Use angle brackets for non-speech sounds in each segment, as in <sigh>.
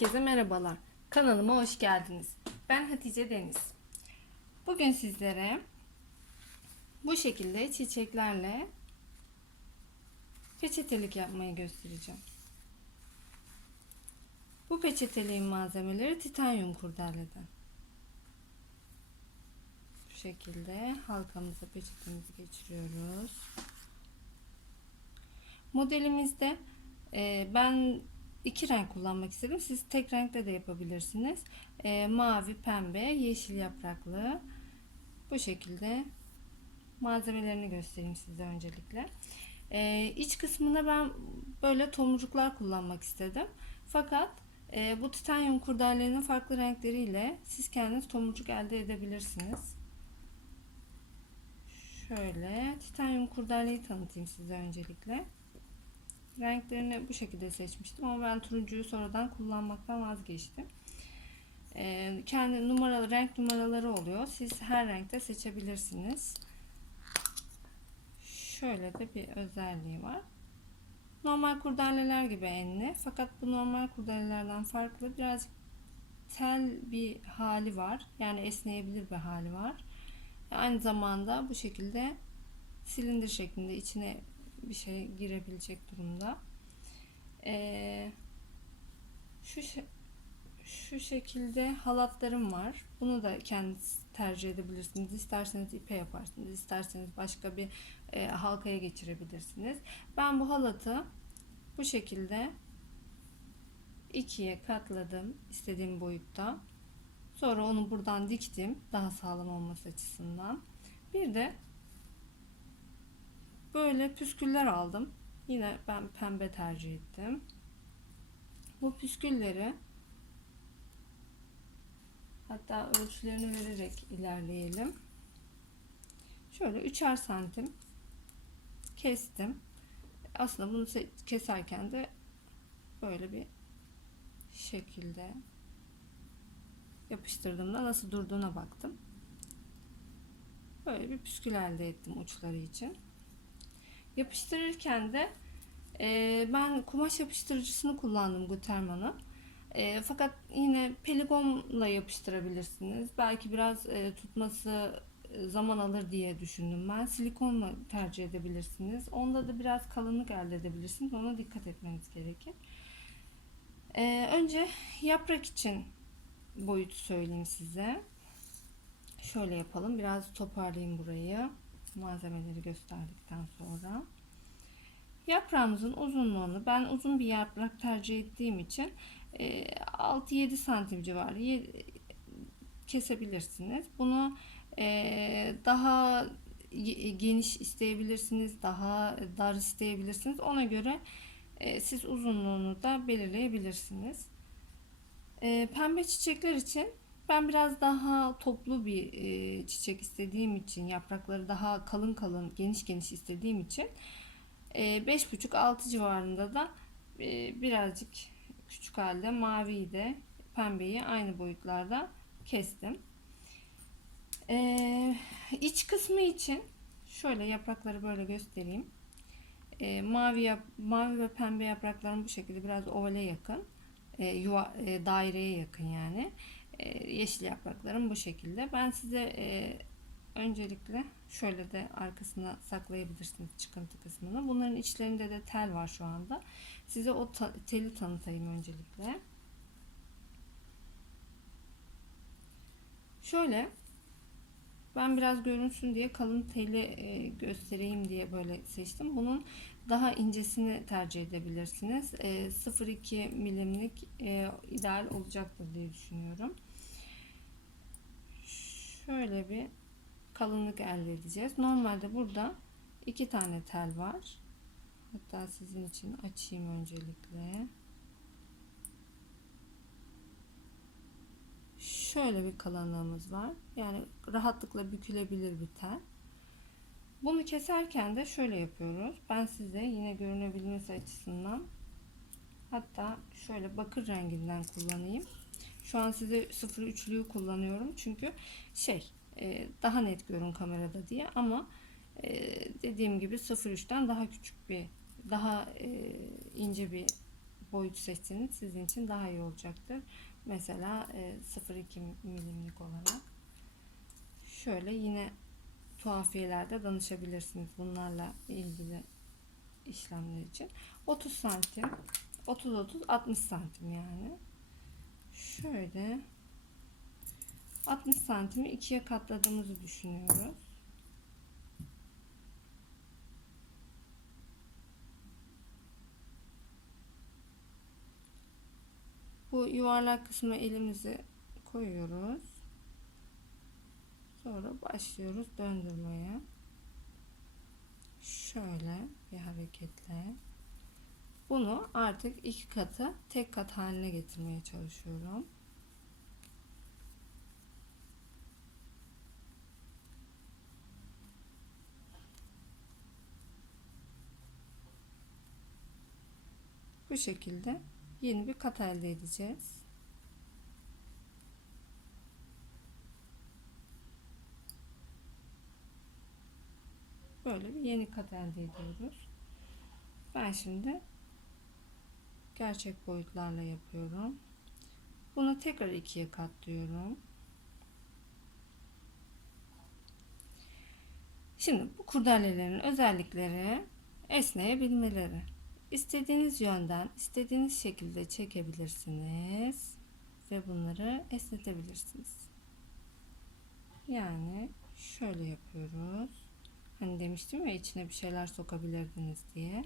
Herkese merhabalar. Kanalıma hoş geldiniz. Ben Hatice Deniz. Bugün sizlere bu şekilde çiçeklerle peçetelik yapmayı göstereceğim. Bu peçeteliğin malzemeleri titanyum kurdeleden. Bu şekilde halkamıza peçetemizi geçiriyoruz. Modelimizde e, ben iki renk kullanmak istedim. Siz tek renkte de yapabilirsiniz. E, mavi, pembe, yeşil yapraklı. Bu şekilde malzemelerini göstereyim size öncelikle. E, iç kısmına ben böyle tomurcuklar kullanmak istedim. Fakat e, bu titanyum kurdelelerin farklı renkleriyle siz kendiniz tomurcuk elde edebilirsiniz. Şöyle titanyum kurdeleyi tanıtayım size öncelikle. Renklerini bu şekilde seçmiştim ama ben turuncuyu sonradan kullanmaktan vazgeçtim. Ee, kendi numaralı renk numaraları oluyor. Siz her renkte seçebilirsiniz. Şöyle de bir özelliği var. Normal kurdeleler gibi enli. Fakat bu normal kurdelelerden farklı. Birazcık tel bir hali var. Yani esneyebilir bir hali var. Aynı zamanda bu şekilde silindir şeklinde içine bir şey girebilecek durumda. Ee, şu şu şekilde halatlarım var. Bunu da kendiniz tercih edebilirsiniz. İsterseniz ipe yaparsınız. isterseniz başka bir e, halkaya geçirebilirsiniz. Ben bu halatı bu şekilde ikiye katladım istediğim boyutta. Sonra onu buradan diktim daha sağlam olması açısından. Bir de böyle püsküller aldım. Yine ben pembe tercih ettim. Bu püskülleri hatta ölçülerini vererek ilerleyelim. Şöyle üçer santim kestim. Aslında bunu keserken de böyle bir şekilde yapıştırdığımda nasıl durduğuna baktım. Böyle bir püskül elde ettim uçları için. Yapıştırırken de e, ben kumaş yapıştırıcısını kullandım Guterman'ın. E, fakat yine peligonla yapıştırabilirsiniz. Belki biraz e, tutması zaman alır diye düşündüm ben. Silikonla tercih edebilirsiniz. Onda da biraz kalınlık elde edebilirsiniz. Ona dikkat etmeniz gerekir. E, önce yaprak için boyut söyleyeyim size. Şöyle yapalım. Biraz toparlayayım burayı malzemeleri gösterdikten sonra yaprağımızın uzunluğunu ben uzun bir yaprak tercih ettiğim için 6-7 e, santim civarı kesebilirsiniz. Bunu e, daha geniş isteyebilirsiniz, daha dar isteyebilirsiniz. Ona göre e, siz uzunluğunu da belirleyebilirsiniz. Pembe çiçekler için ben biraz daha toplu bir e, çiçek istediğim için, yaprakları daha kalın kalın, geniş geniş istediğim için e, 5,5-6 civarında da e, birazcık küçük halde maviyi de pembeyi aynı boyutlarda kestim. E, iç kısmı için şöyle yaprakları böyle göstereyim. E, mavi mavi ve pembe yaprakların bu şekilde biraz ovale yakın, e, yuva, e, daireye yakın yani. E, yeşil yapraklarım bu şekilde. Ben size e, öncelikle şöyle de arkasına saklayabilirsiniz çıkıntı kısmını. Bunların içlerinde de tel var şu anda. Size o ta teli tanıtayım öncelikle. Şöyle ben biraz görünsün diye kalın teli e, göstereyim diye böyle seçtim. Bunun daha incesini tercih edebilirsiniz. E, 0.2 milimlik e, ideal olacaktır diye düşünüyorum şöyle bir kalınlık elde edeceğiz. Normalde burada iki tane tel var. Hatta sizin için açayım öncelikle. Şöyle bir kalınlığımız var. Yani rahatlıkla bükülebilir bir tel. Bunu keserken de şöyle yapıyoruz. Ben size yine görünebilmesi açısından hatta şöyle bakır renginden kullanayım. Şu an size 0.3'lüğü kullanıyorum. Çünkü şey e, daha net görün kamerada diye ama e, dediğim gibi 0.3'ten daha küçük bir daha e, ince bir boyut seçseniz sizin için daha iyi olacaktır. Mesela e, 0.2 milimlik olarak. Şöyle yine tuhafiyelerde danışabilirsiniz bunlarla ilgili işlemler için. 30 santim 30 30 60 santim yani. Şöyle 60 santimi ikiye katladığımızı düşünüyoruz. Bu yuvarlak kısmı elimizi koyuyoruz. Sonra başlıyoruz döndürmeye. Şöyle bir hareketle. Bunu artık iki katı tek kat haline getirmeye çalışıyorum. Bu şekilde yeni bir kat elde edeceğiz. Böyle bir yeni kat elde ediyoruz. Ben şimdi gerçek boyutlarla yapıyorum. Bunu tekrar ikiye katlıyorum. Şimdi bu kurdelelerin özellikleri esneyebilmeleri. İstediğiniz yönden, istediğiniz şekilde çekebilirsiniz ve bunları esnetebilirsiniz. Yani şöyle yapıyoruz. Hani demiştim ya içine bir şeyler sokabilirdiniz diye.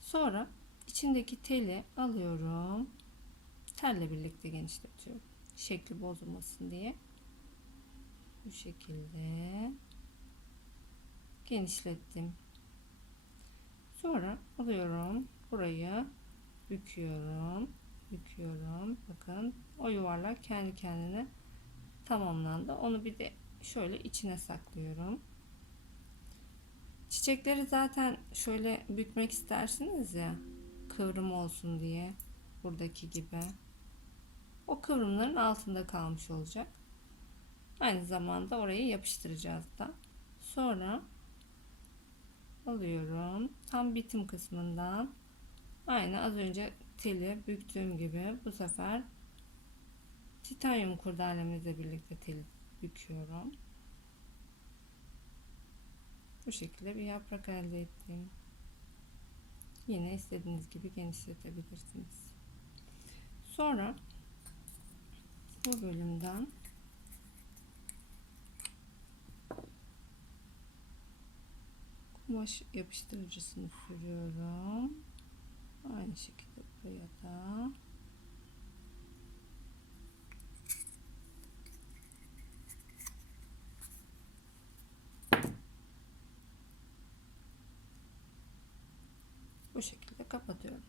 Sonra içindeki teli alıyorum. Telle birlikte genişletiyorum. Şekli bozulmasın diye. Bu şekilde genişlettim. Sonra alıyorum burayı büküyorum büküyorum bakın o yuvarlak kendi kendine tamamlandı onu bir de şöyle içine saklıyorum çiçekleri zaten şöyle bükmek istersiniz ya kıvrım olsun diye buradaki gibi o kıvrımların altında kalmış olacak aynı zamanda orayı yapıştıracağız da sonra alıyorum. Tam bitim kısmından aynı az önce teli büktüğüm gibi bu sefer titanyum kurdalemizle birlikte teli büküyorum. Bu şekilde bir yaprak elde ettim. Yine istediğiniz gibi genişletebilirsiniz. Sonra bu bölümden kumaş yapıştırıcısını sürüyorum. Aynı şekilde buraya da. Bu şekilde kapatıyorum.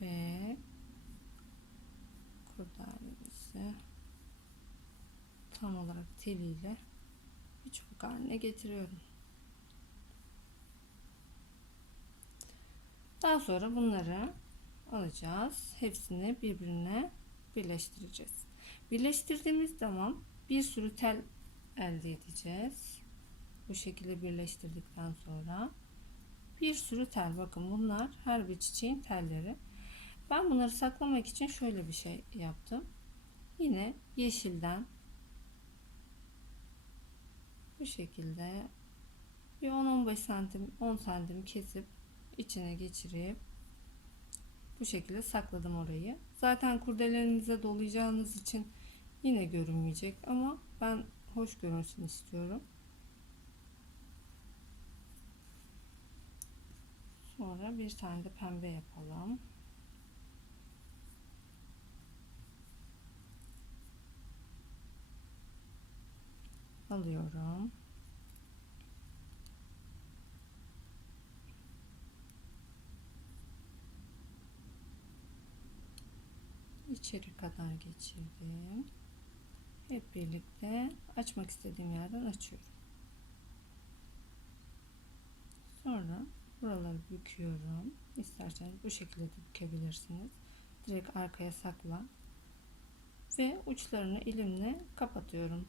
Ve kurdalemizi tam olarak teliyle bir çubuk haline getiriyorum. Daha sonra bunları alacağız. Hepsini birbirine birleştireceğiz. Birleştirdiğimiz zaman bir sürü tel elde edeceğiz. Bu şekilde birleştirdikten sonra bir sürü tel. Bakın bunlar her bir çiçeğin telleri. Ben bunları saklamak için şöyle bir şey yaptım. Yine yeşilden bu şekilde bir 10-15 santim 10 santim kesip içine geçirip bu şekilde sakladım orayı. Zaten kurdelerinize dolayacağınız için yine görünmeyecek ama ben hoş görünsün istiyorum. Sonra bir tane de pembe yapalım. Alıyorum. içeri kadar geçirdim. Hep birlikte açmak istediğim yerden açıyorum. Sonra buraları büküyorum. İsterseniz bu şekilde de bükebilirsiniz. Direkt arkaya sakla. Ve uçlarını elimle kapatıyorum.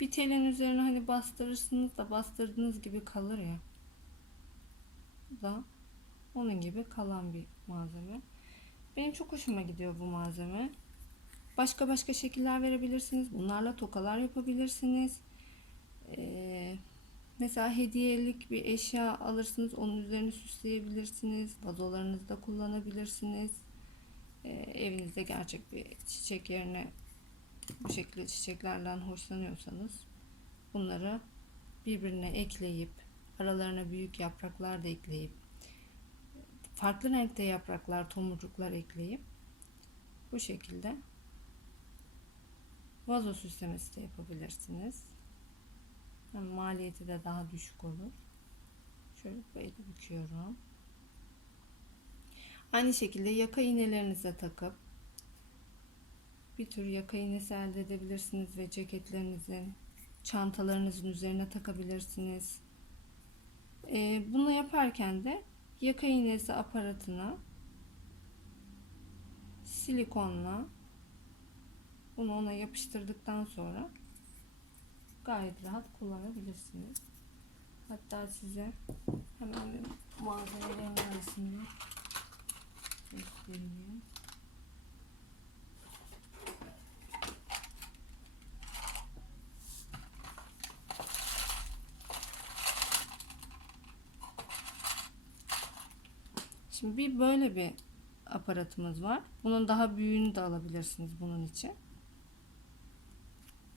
Bir telin üzerine hani bastırırsınız da bastırdığınız gibi kalır ya. Bu da Onun gibi kalan bir malzeme. Benim çok hoşuma gidiyor bu malzeme. Başka başka şekiller verebilirsiniz. Bunlarla tokalar yapabilirsiniz. Ee, mesela hediyelik bir eşya alırsınız. Onun üzerine süsleyebilirsiniz. Vazolarınızda kullanabilirsiniz. Ee, evinizde gerçek bir çiçek yerine bu şekilde çiçeklerden hoşlanıyorsanız bunları birbirine ekleyip aralarına büyük yapraklar da ekleyip farklı renkte yapraklar, tomurcuklar ekleyip bu şekilde vazo süslemesi de yapabilirsiniz. Hem maliyeti de daha düşük olur. Şöyle böyle büküyorum. Aynı şekilde yaka iğnelerinize takıp bir tür yaka iğnesi elde edebilirsiniz ve ceketlerinizin, çantalarınızın üzerine takabilirsiniz. Ee, bunu yaparken de yaka iğnesi aparatına silikonla bunu ona yapıştırdıktan sonra gayet rahat kullanabilirsiniz. Hatta size hemen bir malzemelerin arasında göstereyim. Şimdi bir böyle bir aparatımız var. Bunun daha büyüğünü de alabilirsiniz bunun için.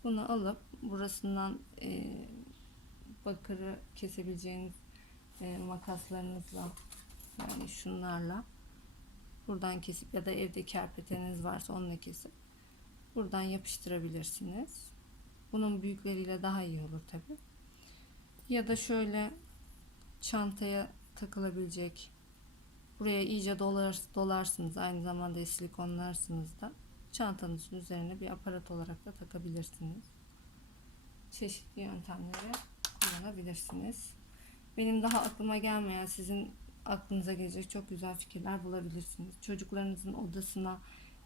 Bunu alıp burasından e, bakırı kesebileceğiniz e, makaslarınızla yani şunlarla buradan kesip ya da evde kerpeteniz varsa onunla kesip buradan yapıştırabilirsiniz. Bunun büyükleriyle daha iyi olur tabi. Ya da şöyle çantaya takılabilecek buraya iyice dolar, dolarsınız aynı zamanda silikonlarsınız da çantanızın üzerine bir aparat olarak da takabilirsiniz. Çeşitli yöntemleri kullanabilirsiniz. Benim daha aklıma gelmeyen sizin aklınıza gelecek çok güzel fikirler bulabilirsiniz. Çocuklarınızın odasına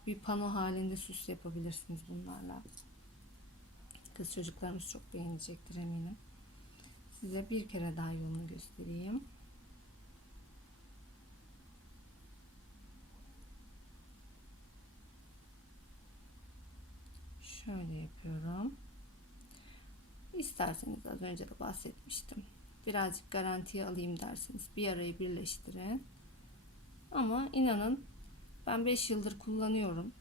bir pano halinde süs yapabilirsiniz bunlarla. Kız çocuklarımız çok beğenecektir eminim. Size bir kere daha yolunu göstereyim. Şöyle yapıyorum. İsterseniz az önce de bahsetmiştim. Birazcık garantiye alayım derseniz bir arayı birleştirin. Ama inanın ben 5 yıldır kullanıyorum.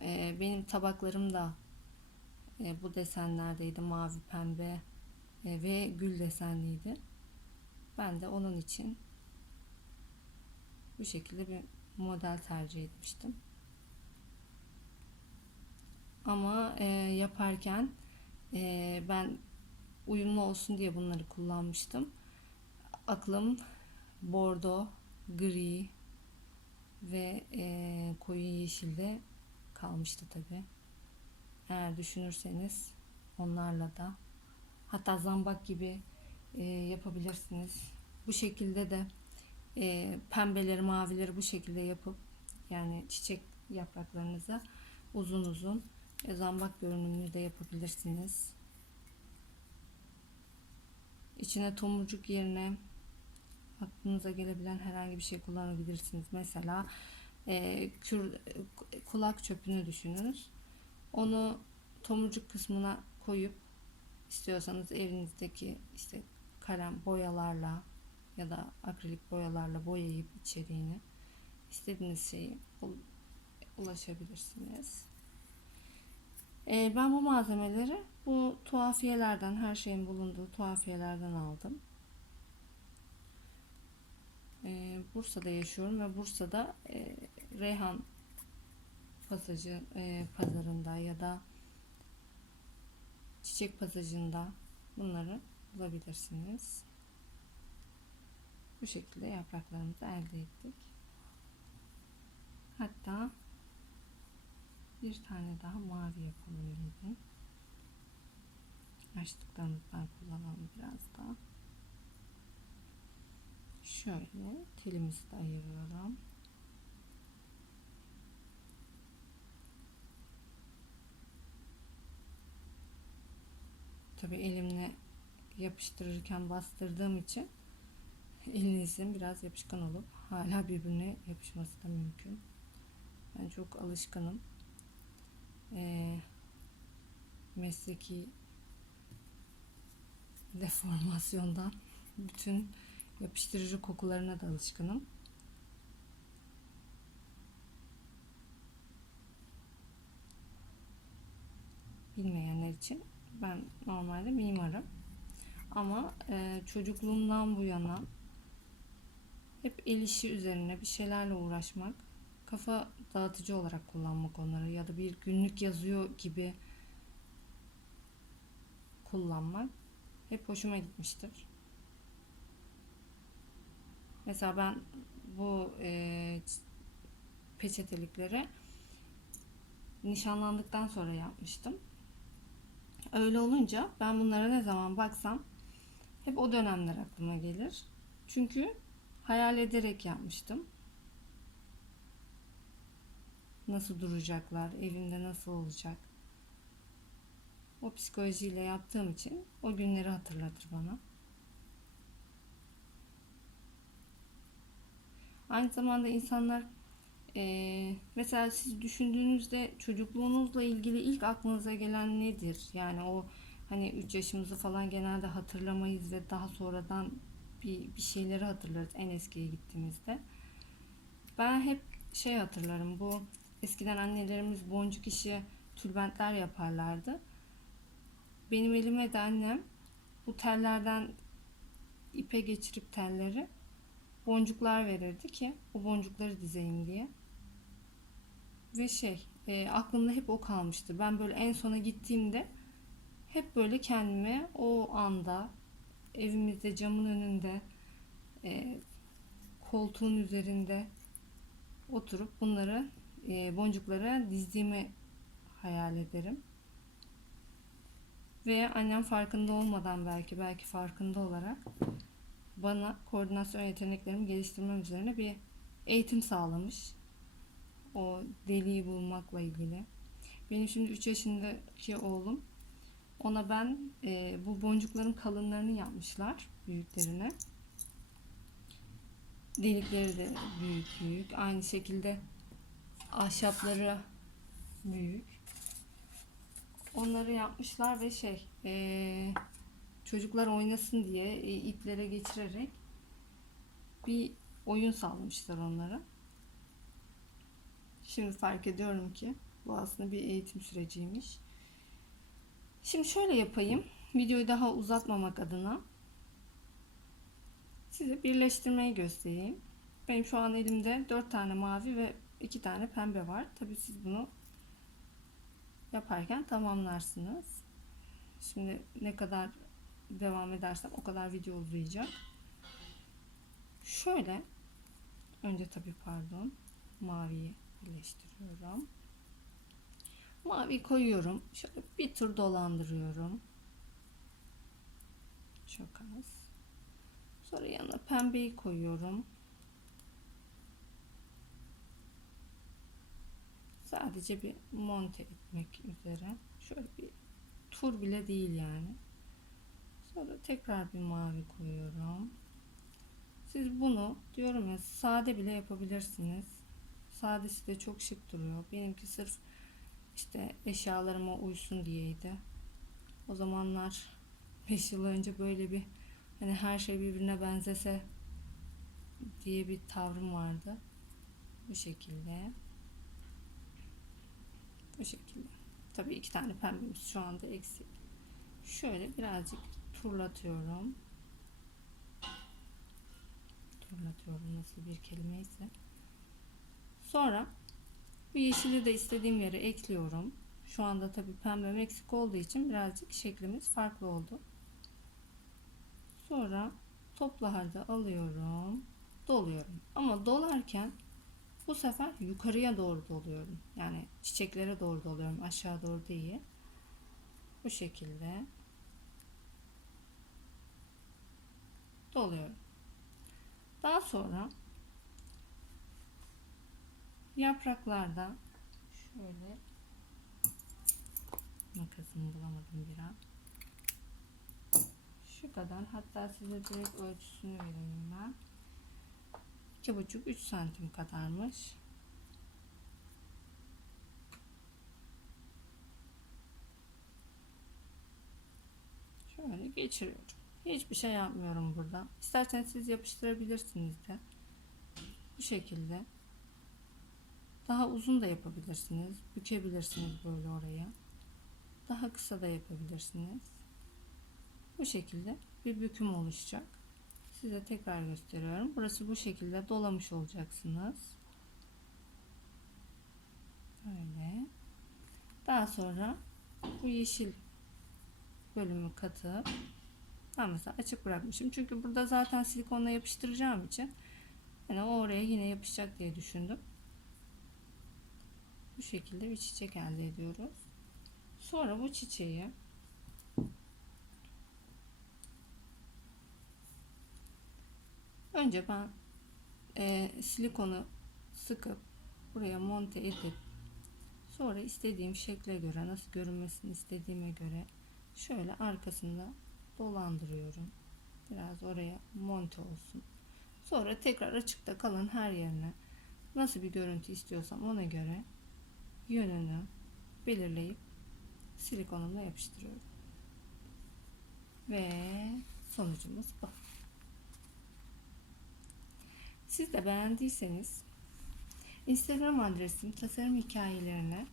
Ee, benim tabaklarım da e, bu desenlerdeydi. Mavi, pembe e, ve gül desenliydi. Ben de onun için bu şekilde bir model tercih etmiştim. Ama e, yaparken e, ben uyumlu olsun diye bunları kullanmıştım. Aklım bordo, gri ve e, koyu yeşilde kalmıştı tabi. Eğer düşünürseniz onlarla da hatta zambak gibi e, yapabilirsiniz. Bu şekilde de e, pembeleri, mavileri bu şekilde yapıp yani çiçek yapraklarınıza uzun uzun zambak görünümlü de yapabilirsiniz. İçine tomurcuk yerine aklınıza gelebilen herhangi bir şey kullanabilirsiniz. Mesela e, kür, kulak çöpünü düşününüz. Onu tomurcuk kısmına koyup istiyorsanız evinizdeki işte kalem boyalarla ya da akrilik boyalarla boyayıp içeriğini istediğiniz şeyi ulaşabilirsiniz. E, ben bu malzemeleri bu tuhafiyelerden her şeyin bulunduğu tuhafiyelerden aldım. E, Bursa'da yaşıyorum ve Bursa'da e, Reyhan pasajı e, pazarında ya da çiçek pasajında bunları bulabilirsiniz. Bu şekilde yapraklarımızı elde ettik. Hatta bir tane daha mavi yapalım dedim. Açtıklarımızdan kullanalım biraz daha. Şöyle telimizi de ayırıyorum. Tabi elimle yapıştırırken bastırdığım için elinizin biraz yapışkan olup hala birbirine yapışması da mümkün. Ben çok alışkınım. Ee, mesleki deformasyondan bütün yapıştırıcı kokularına da alışkınım. Bilmeyenler için ben normalde mimarım. Ama e, çocukluğumdan bu yana hep el işi üzerine bir şeylerle uğraşmak, kafa dağıtıcı olarak kullanmak onları ya da bir günlük yazıyor gibi kullanmak hep hoşuma gitmiştir. Mesela ben bu e, peçetelikleri nişanlandıktan sonra yapmıştım. Öyle olunca ben bunlara ne zaman baksam hep o dönemler aklıma gelir. Çünkü hayal ederek yapmıştım. Nasıl duracaklar, evimde nasıl olacak. O psikolojiyle yaptığım için o günleri hatırlatır bana. Aynı zamanda insanlar eee, mesela siz düşündüğünüzde çocukluğunuzla ilgili ilk aklınıza gelen nedir? Yani o hani 3 yaşımızı falan genelde hatırlamayız ve daha sonradan bir, bir şeyleri hatırlarız en eskiye gittiğimizde. Ben hep şey hatırlarım bu eskiden annelerimiz boncuk işi tülbentler yaparlardı. Benim elime de annem bu tellerden ipe geçirip telleri boncuklar verirdi ki o boncukları dizeyim diye. Ve şey e, aklımda hep o kalmıştı. Ben böyle en sona gittiğimde hep böyle kendime o anda evimizde camın önünde e, koltuğun üzerinde oturup bunları e, boncuklara dizdiğimi hayal ederim. Ve annem farkında olmadan belki belki farkında olarak bana koordinasyon yeteneklerimi geliştirmem üzerine bir eğitim sağlamış. O deliği bulmakla ilgili. Benim şimdi 3 yaşındaki oğlum ona ben e, bu boncukların kalınlarını yapmışlar büyüklerine. Delikleri de büyük büyük. Aynı şekilde ahşapları büyük. Onları yapmışlar ve şey e, çocuklar oynasın diye e, iplere geçirerek bir oyun sağlamışlar onlara. Şimdi fark ediyorum ki bu aslında bir eğitim süreciymiş. Şimdi şöyle yapayım. Videoyu daha uzatmamak adına size birleştirmeyi göstereyim. Benim şu an elimde 4 tane mavi ve 2 tane pembe var. Tabii siz bunu yaparken tamamlarsınız. Şimdi ne kadar devam edersem o kadar video uzayacak. Şöyle önce tabii pardon maviyi birleştiriyorum. Mavi koyuyorum. Şöyle bir tur dolandırıyorum. Çok az. Sonra yanına pembeyi koyuyorum. Sadece bir monte etmek üzere. Şöyle bir tur bile değil yani. Sonra tekrar bir mavi koyuyorum. Siz bunu diyorum ya sade bile yapabilirsiniz. Sadesi de çok şık duruyor. Benimki sırf işte eşyalarıma uysun diyeydi. O zamanlar <laughs> 5 yıl önce böyle bir hani her şey birbirine benzese diye bir tavrım vardı. Bu şekilde. Bu şekilde. Tabii iki tane pembemiz şu anda eksik. Şöyle birazcık turlatıyorum. Turlatıyorum nasıl bir kelime ise. Sonra bu yeşili de istediğim yere ekliyorum. Şu anda tabii pembem eksik olduğu için birazcık şeklimiz farklı oldu. Sonra toplu halde alıyorum. Doluyorum. Ama dolarken bu sefer yukarıya doğru doluyorum. Yani çiçeklere doğru doluyorum. Aşağı doğru değil. Bu şekilde doluyorum. Daha sonra yapraklarda şöyle makasımı bulamadım bir an. Şu kadar. Hatta size direkt ölçüsünü vereyim ben. 2,5-3 santim kadarmış. Şöyle geçiriyorum. Hiçbir şey yapmıyorum burada. İsterseniz siz yapıştırabilirsiniz de. Bu şekilde. Daha uzun da yapabilirsiniz. Bükebilirsiniz böyle oraya. Daha kısa da yapabilirsiniz. Bu şekilde bir büküm oluşacak. Size tekrar gösteriyorum. Burası bu şekilde dolamış olacaksınız. Böyle. Daha sonra bu yeşil bölümü katıp ben mesela açık bırakmışım. Çünkü burada zaten silikonla yapıştıracağım için yani oraya yine yapışacak diye düşündüm. Bu şekilde bir çiçek elde ediyoruz. Sonra bu çiçeği önce ben e, silikonu sıkıp buraya monte edip sonra istediğim şekle göre nasıl görünmesini istediğime göre şöyle arkasında dolandırıyorum. Biraz oraya monte olsun. Sonra tekrar açıkta kalan her yerine nasıl bir görüntü istiyorsam ona göre yönünü belirleyip silikonumla yapıştırıyorum. Ve sonucumuz bu. Siz de beğendiyseniz Instagram adresim tasarım hikayelerine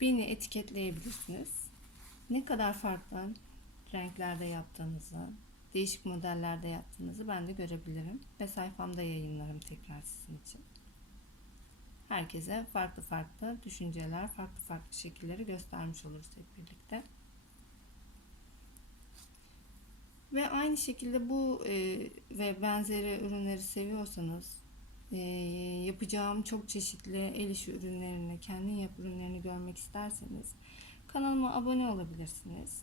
beni etiketleyebilirsiniz. Ne kadar farklı renklerde yaptığınızı, değişik modellerde yaptığınızı ben de görebilirim ve sayfamda yayınlarım tekrar sizin için. Herkese farklı farklı düşünceler, farklı farklı şekilleri göstermiş oluruz hep birlikte. Ve aynı şekilde bu e, ve benzeri ürünleri seviyorsanız e, yapacağım çok çeşitli el işi ürünlerini, kendi yap ürünlerini görmek isterseniz kanalıma abone olabilirsiniz.